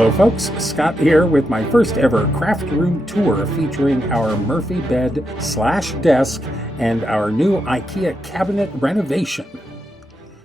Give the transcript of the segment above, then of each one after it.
Hello folks, Scott here with my first ever craft room tour featuring our Murphy bed / desk and our new IKEA cabinet renovation.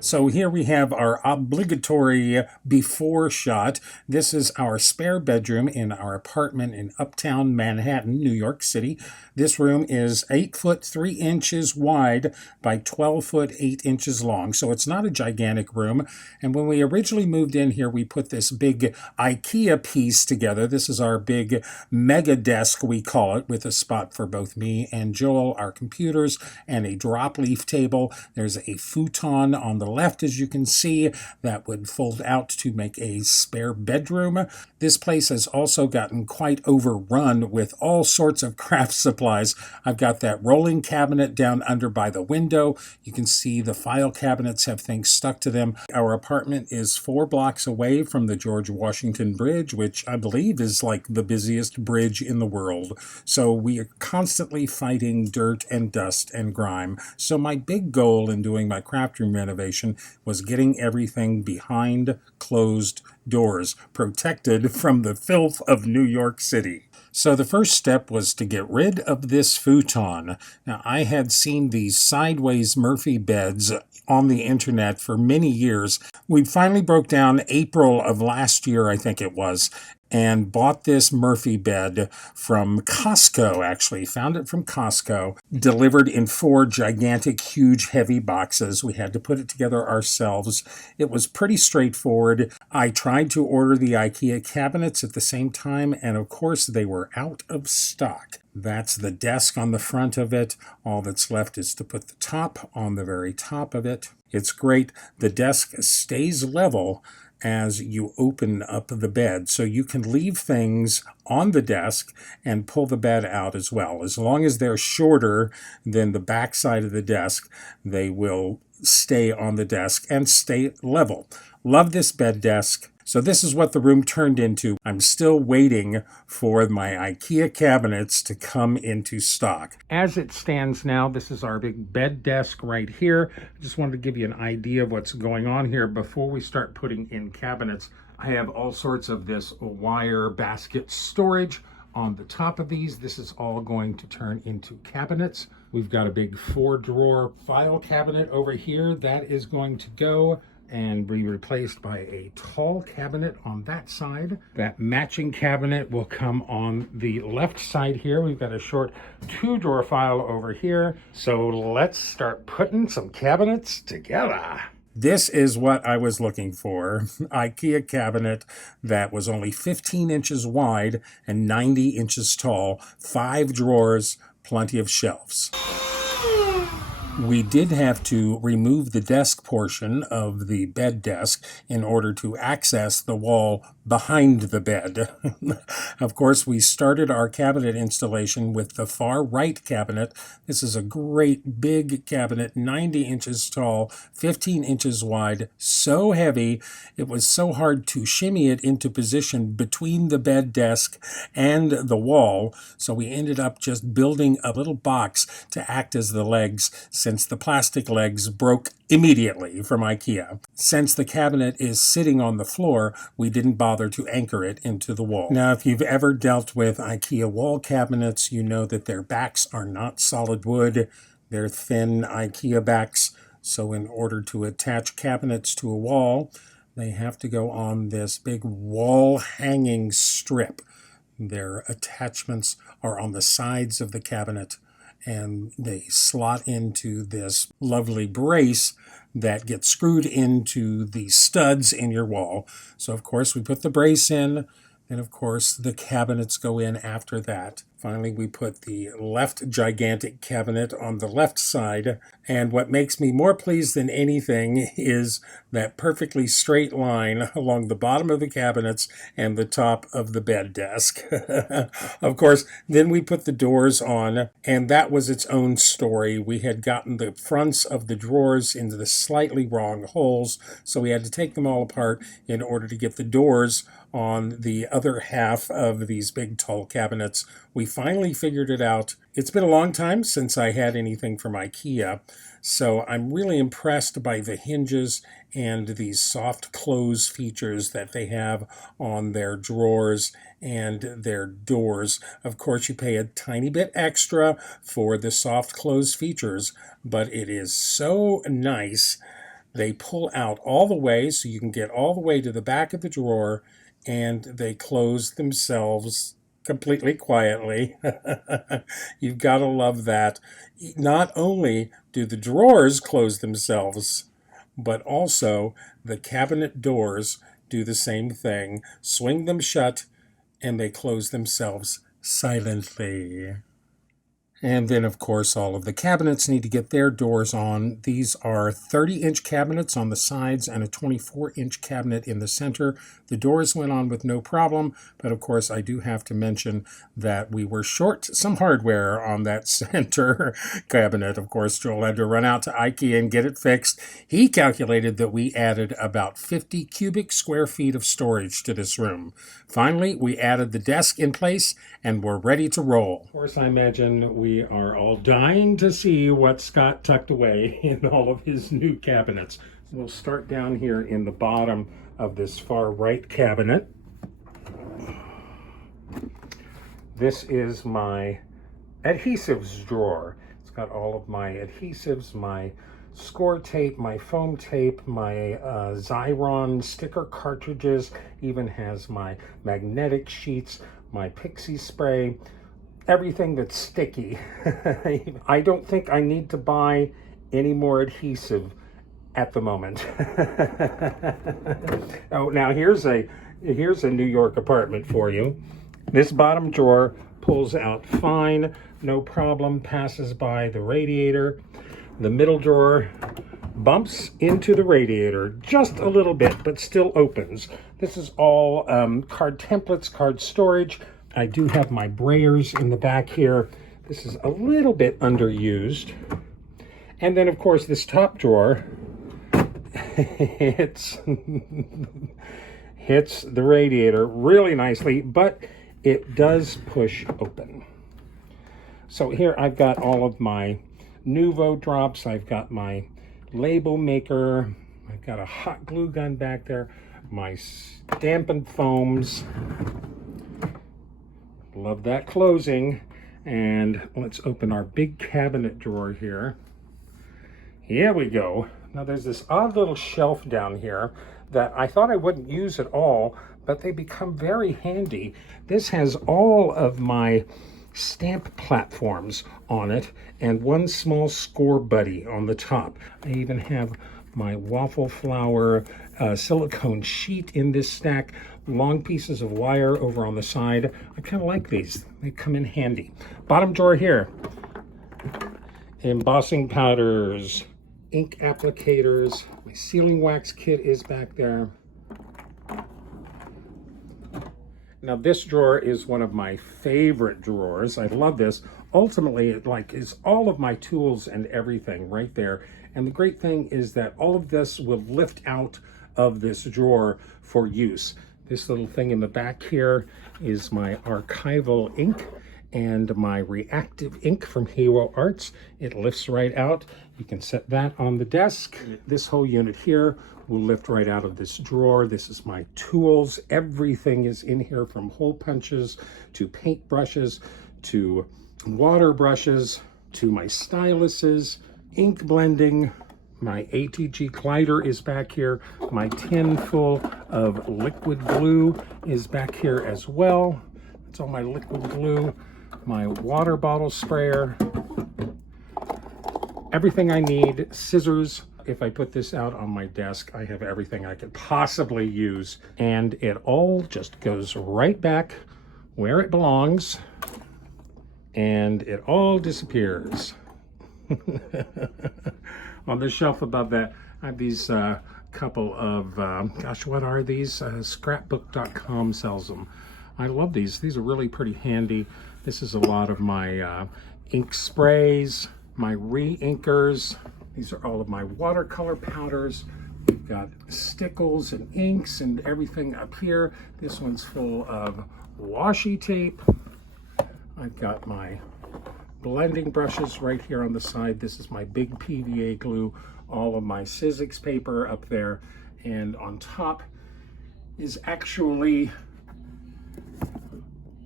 So here we have our obligatory before shot. This is our spare bedroom in our apartment in Uptown Manhattan, New York City. This room is 8 foot 3 inches wide by 12 foot 8 inches long. So it's not a gigantic room. And when we originally moved in here, we put this big IKEA piece together. This is our big mega desk, we call it, with a spot for both me and Joel, our computers, and a drop leaf table. There's a futon on the left, as you can see, that would fold out to make a spare bedroom. This place has also gotten quite overrun with all sorts of craft supplies. I've got that rolling cabinet down under by the window. You can see the file cabinets have things stuck to them. Our apartment is 4 blocks away from the George Washington Bridge, which I believe is like the busiest bridge in the world. So we are constantly fighting dirt and dust and grime. So my big goal in doing my craft room renovation was getting everything behind closed doors, protected from the filth of New York City. So the first step was to get rid of this futon. Now, I had seen these sideways Murphy beds on the internet for many years. We finally broke down April of last year, I think it was, and bought this Murphy bed from Costco, actually. Found it from Costco, delivered in 4 gigantic, huge, heavy boxes. We had to put it together ourselves. It was pretty straightforward. I tried to order the IKEA cabinets at the same time, and of course they were out of stock. That's the desk on the front of it. All that's left is to put the top on the very top of it. It's great. The desk stays level as you open up the bed, so you can leave things on the desk and pull the bed out as well. As long as they're shorter than the back side of the desk, they will stay on the desk and stay level. Love this bed desk. So this is what the room turned into. I'm still waiting for my IKEA cabinets to come into stock. As it stands now, this is our big bed desk right here. I just wanted to give you an idea of what's going on here before we start putting in cabinets. I have all sorts of this wire basket storage on the top of these. This is all going to turn into cabinets. We've got a big 4-drawer file cabinet over here. That is going to go and be replaced by a tall cabinet on that side. That matching cabinet will come on the left side here. We've got a short 2-drawer file over here. So let's start putting some cabinets together. This is what I was looking for. IKEA cabinet that was only 15 inches wide and 90 inches tall. 5 drawers, plenty of shelves. We did have to remove the desk portion of the bed desk in order to access the wall behind the bed. Of course, we started our cabinet installation with the far right cabinet. This is a great big cabinet, 90 inches tall, 15 inches wide, so heavy, it was so hard to shimmy it into position between the bed desk and the wall. So we ended up just building a little box to act as the legs, since the plastic legs broke immediately from IKEA. Since the cabinet is sitting on the floor, we didn't bother to anchor it into the wall. Now, if you've ever dealt with IKEA wall cabinets, you know that their backs are not solid wood. They're thin IKEA backs. So in order to attach cabinets to a wall, they have to go on this big wall hanging strip. Their attachments are on the sides of the cabinet, and they slot into this lovely brace that gets screwed into the studs in your wall. So, of course, we put the brace in, and, of course, the cabinets go in after that. Finally, we put the left gigantic cabinet on the left side, and what makes me more pleased than anything is that perfectly straight line along the bottom of the cabinets and the top of the bed desk. Of course, then we put the doors on, and that was its own story. We had gotten the fronts of the drawers into the slightly wrong holes, so we had to take them all apart in order to get the doors on the other half of these big tall cabinets. We finally figured it out. It's been a long time since I had anything from IKEA, so I'm really impressed by the hinges and these soft close features that they have on their drawers and their doors. Of course, you pay a tiny bit extra for the soft close features, but it is so nice. They pull out all the way so you can get all the way to the back of the drawer, and they close themselves completely quietly. You've got to love that. Not only do the drawers close themselves, but also the cabinet doors do the same thing. Swing them shut, and they close themselves silently. And then, of course, all of the cabinets need to get their doors on. These are 30-inch cabinets on the sides and a 24-inch cabinet in the center. The doors went on with no problem, but of course, I do have to mention that we were short some hardware on that center cabinet. Of course, Joel had to run out to IKEA and get it fixed. He calculated that we added about 50 cubic square feet of storage to this room. Finally, we added the desk in place, and we're ready to roll. Of course, I imagine we are all dying to see what Scott tucked away in all of his new cabinets. We'll start down here in the bottom of this far right cabinet. This is my adhesives drawer. It's got all of my adhesives, my score tape, my foam tape, my Xyron sticker cartridges, even has my magnetic sheets, my pixie spray, everything that's sticky. I don't think I need to buy any more adhesive at the moment. Oh, now here's a New York apartment for you. This bottom drawer pulls out fine, no problem, passes by the radiator. The middle drawer bumps into the radiator just a little bit, but still opens. This is all card templates, card storage. I do have my brayers in the back here. This is a little bit underused. And then, of course, this top drawer hits the radiator really nicely, but it does push open. So here I've got all of my Nuvo drops. I've got my label maker. I've got a hot glue gun back there. My Stampin' Foams. Love that closing. And let's open our big cabinet drawer here. Here we go. Now there's this odd little shelf down here that I thought I wouldn't use at all, but they become very handy. This has all of my stamp platforms on it and one small score buddy on the top. I even have my waffle flower silicone sheet in this stack, long pieces of wire over on the side. I kind of like these. They come in handy. Bottom drawer here, embossing powders, ink applicators. My sealing wax kit is back there. Now this drawer is one of my favorite drawers. I love this. Ultimately, it is all of my tools and everything right there. And the great thing is that all of this will lift out of this drawer for use. This little thing in the back here is my archival ink and my reactive ink from Hero Arts. It lifts right out. You can set that on the desk. This whole unit here will lift right out of this drawer. This is my tools. Everything is in here, from hole punches to paint brushes to water brushes to my styluses, ink blending. My ATG glider is back here. My tin full of liquid glue is back here as well. That's all my liquid glue. My water bottle sprayer. Everything I need. Scissors. If I put this out on my desk, I have everything I could possibly use. And it all just goes right back where it belongs. And it all disappears. On the shelf above that, I have these couple of, gosh, what are these? Scrapbook.com sells them. I love these. These are really pretty handy. This is a lot of my ink sprays, my re-inkers. These are all of my watercolor powders, We've got stickles and inks and everything up here. This one's full of washi tape. I've got my blending brushes right here on the side. This is my big PVA glue, all of my Sizzix paper up there, and on top is actually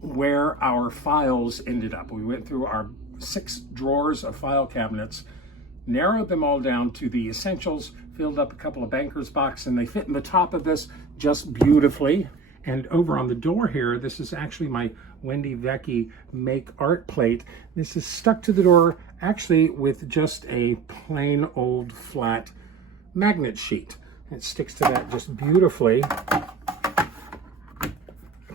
where our files ended up. We went through our 6 drawers of file cabinets, narrowed them all down to the essentials, filled up a couple of banker's box, and they fit in the top of this just beautifully. And over on the door here, this is actually my Wendy Vecchi Make Art plate. This is stuck to the door actually with just a plain old flat magnet sheet. It sticks to that just beautifully. A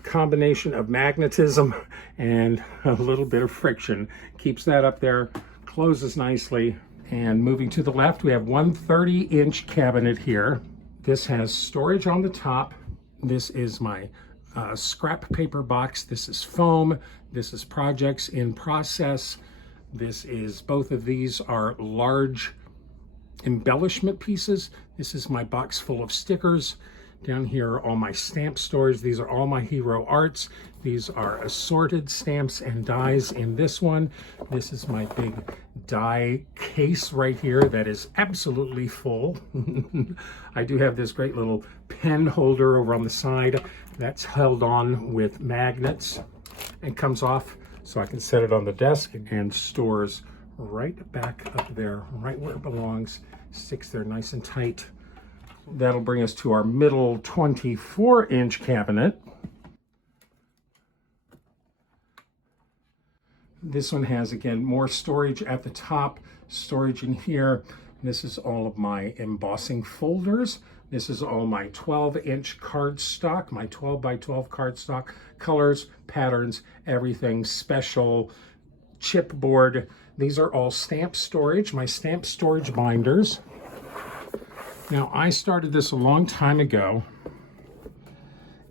combination of magnetism and a little bit of friction keeps that up there, closes nicely. And moving to the left, we have one 30-inch cabinet here. This has storage on the top. This is my scrap paper box. This is foam. This is projects in process. This is, both of these are large embellishment pieces. This is my box full of stickers. Down here are all my stamp storage. These are all my Hero Arts. These are assorted stamps and dies in this one. This is my big die case right here that is absolutely full. I do have this great little pen holder over on the side that's held on with magnets and comes off so I can set it on the desk, and stores right back up there, right where it belongs. Sticks there nice and tight. That'll bring us to our middle 24-inch cabinet. This one has, again, more storage at the top, storage in here. This is all of my embossing folders. This is all my 12-inch cardstock, my 12 by 12 cardstock, colors, patterns, everything special, chipboard. These are all stamp storage, my stamp storage binders. Now, I started this a long time ago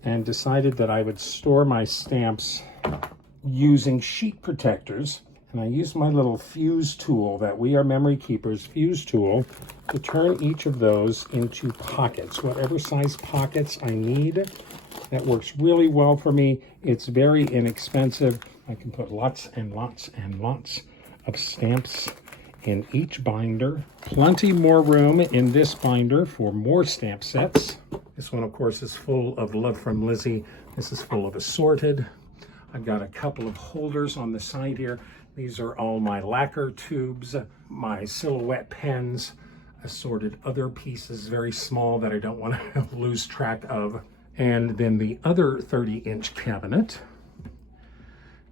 and decided that I would store my stamps using sheet protectors. And I used my little fuse tool, that We Are Memory Keepers fuse tool, to turn each of those into pockets, whatever size pockets I need. That works really well for me. It's very inexpensive. I can put lots and lots and lots of stamps in each binder. Plenty more room in this binder for more stamp sets. This one, of course, is full of Love from Lizzie. This is full of assorted. I've got a couple of holders on the side here. These are all my lacquer tubes, my silhouette pens, assorted other pieces, very small, that I don't want to lose track of. And then the other 30-inch cabinet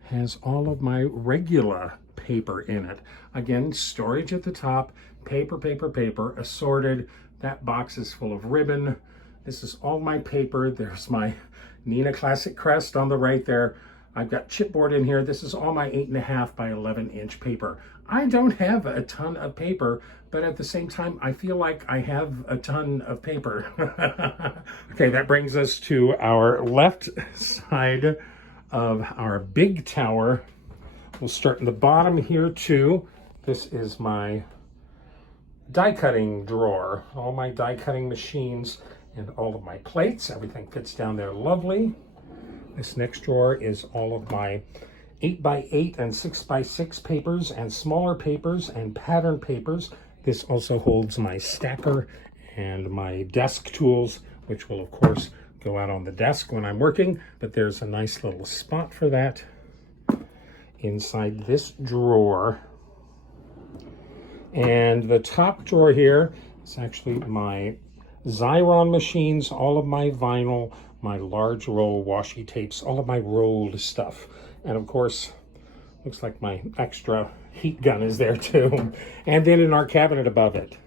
has all of my regular paper in it. Again, storage at the top, paper, paper, paper, assorted. That box is full of ribbon. This is all my paper. There's my Nina Classic Crest on the right there. I've got chipboard in here. This is all my 8.5 by 11-inch paper. I don't have a ton of paper, but at the same time, I feel like I have a ton of paper. Okay, that brings us to our left side of our big tower. We'll start in the bottom here too. This is my die cutting drawer. All my die cutting machines and all of my plates. Everything fits down there lovely. This next drawer is all of my 8x8 and 6x6 papers and smaller papers and pattern papers. This also holds my stacker and my desk tools, which will of course go out on the desk when I'm working, but there's a nice little spot for that inside this drawer. And the top drawer here is actually my Xyron machines, all of my vinyl, my large roll washi tapes, all of my rolled stuff. And of course, looks like my extra heat gun is there too. And then in our cabinet above it.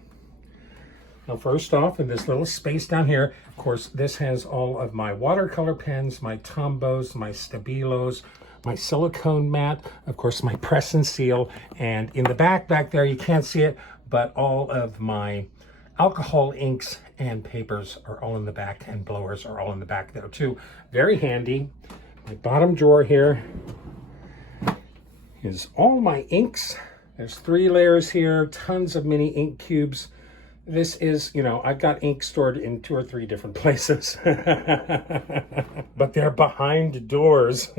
Now, first off, in this little space down here, of course, this has all of my watercolor pens, my Tombos, my Stabilos, my silicone mat, of course, my press and seal. And in the back there, you can't see it, but all of my alcohol inks and papers are all in the back, and blowers are all in the back there too. Very handy. My bottom drawer here is all my inks. There's 3 layers here, tons of mini ink cubes. This is, you know, I've got ink stored in 2 or 3 different places, but they're behind doors.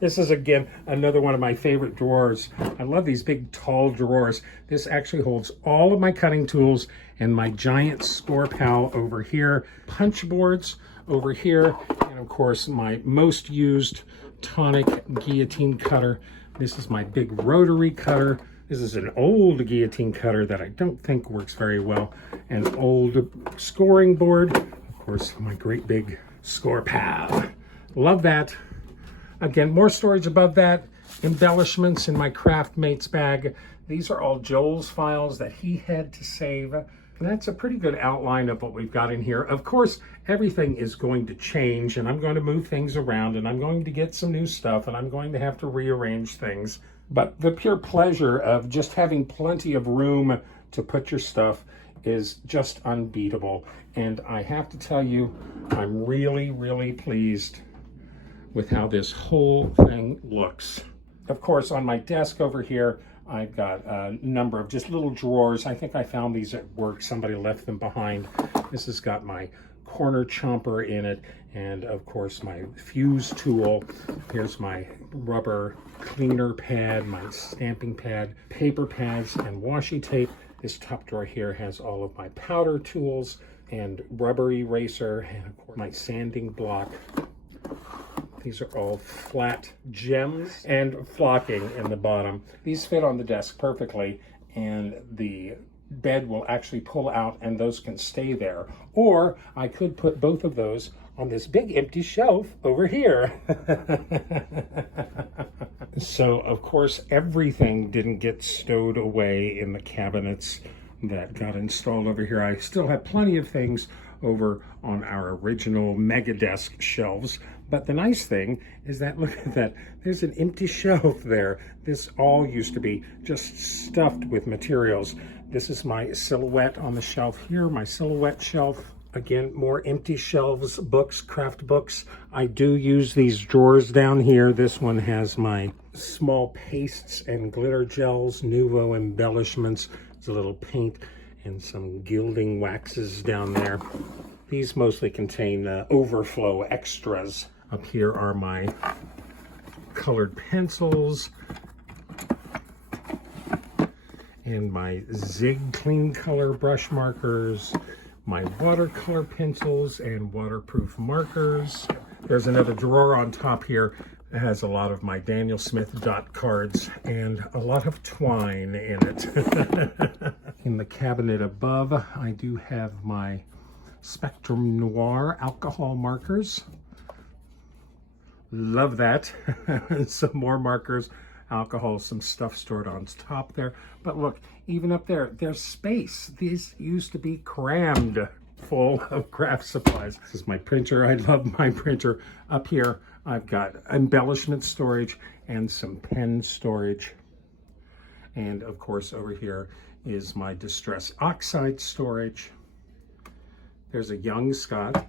This is, again, another one of my favorite drawers. I love these big, tall drawers. This actually holds all of my cutting tools and my giant score pal over here, punch boards over here, and of course, my most used tonic guillotine cutter. This is my big rotary cutter. This is an old guillotine cutter that I don't think works very well. An old scoring board. Of course, my great big score pal. Love that. Again, more storage above that. Embellishments in my Craft Mates bag. These are all Joel's files that he had to save. That's a pretty good outline of what we've got in here. Of course, everything is going to change, and I'm going to move things around, and I'm going to get some new stuff, and I'm going to have to rearrange things. But the pure pleasure of just having plenty of room to put your stuff is just unbeatable. And I have to tell you, I'm really, really pleased with how this whole thing looks. Of course, on my desk over here, I've got a number of just little drawers. I think I found these at work. Somebody left them behind. This has got my corner chomper in it, and of course my fuse tool. Here's my rubber cleaner pad, my stamping pad, paper pads, and washi tape. This top drawer here has all of my powder tools and rubber eraser, and of course my sanding block. These are all flat gems and flocking in the bottom. These fit on the desk perfectly, and the bed will actually pull out and those can stay there. Or I could put both of those on this big empty shelf over here. So, of course, everything didn't get stowed away in the cabinets that got installed over here. I still have plenty of things over on our original mega desk shelves. But the nice thing is that, look at that, there's an empty shelf there. This all used to be just stuffed with materials. This is my silhouette on the shelf here, my silhouette shelf. Again, more empty shelves, books, craft books. I do use these drawers down here. This one has my small pastes and glitter gels, Nouveau embellishments. It's a little paint and some gilding waxes down there. These mostly contain overflow extras. Up here are my colored pencils and my Zig Clean Color brush markers, my watercolor pencils and waterproof markers. There's another drawer on top here that has a lot of my Daniel Smith dot cards and a lot of twine in it. In the cabinet above, I do have my Spectrum Noir alcohol markers. Love that. Some more markers, alcohol, some stuff stored on top there. But look, even up there, there's space. These used to be crammed full of craft supplies. This is my printer. I love my printer. Up here, I've got embellishment storage and some pen storage. And of course, over here is my distress oxide storage. There's a Young Scott.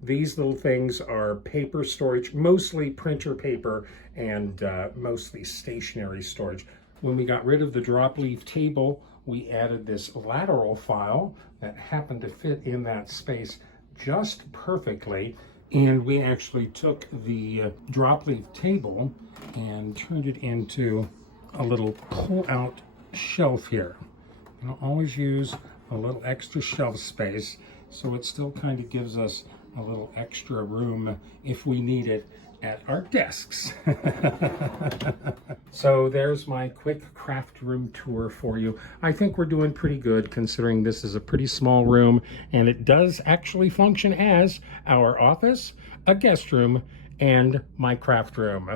These little things are paper storage, mostly printer paper and mostly stationery storage. When we got rid of the drop leaf table, we added this lateral file that happened to fit in that space just perfectly. And we actually took the drop leaf table and turned it into a little pull-out shelf here. I'll always use a little extra shelf space, so it still kind of gives us a little extra room if we need it at our desks. So there's my quick craft room tour for you. I think we're doing pretty good considering this is a pretty small room and it does actually function as our office, a guest room, and my craft room.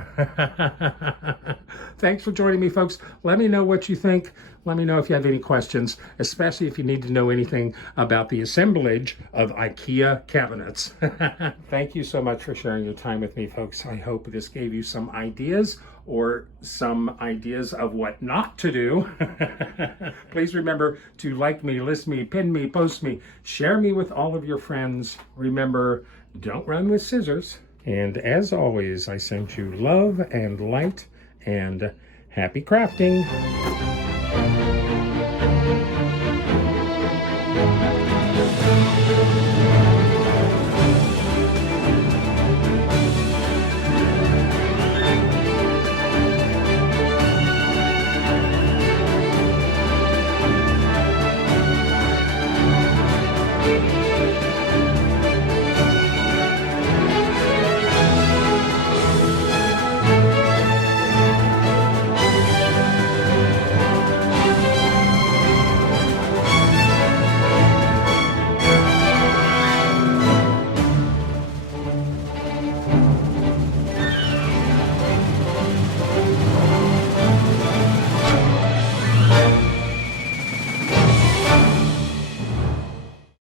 Thanks for joining me, folks. Let me know what you think. Let me know if you have any questions, especially if you need to know anything about the assemblage of IKEA cabinets. Thank you so much for sharing your time with me, folks. I hope this gave you some ideas or some ideas of what not to do. Please remember to like me, list me, pin me, post me, share me with all of your friends. Remember, don't run with scissors. And as always, I send you love and light and happy crafting.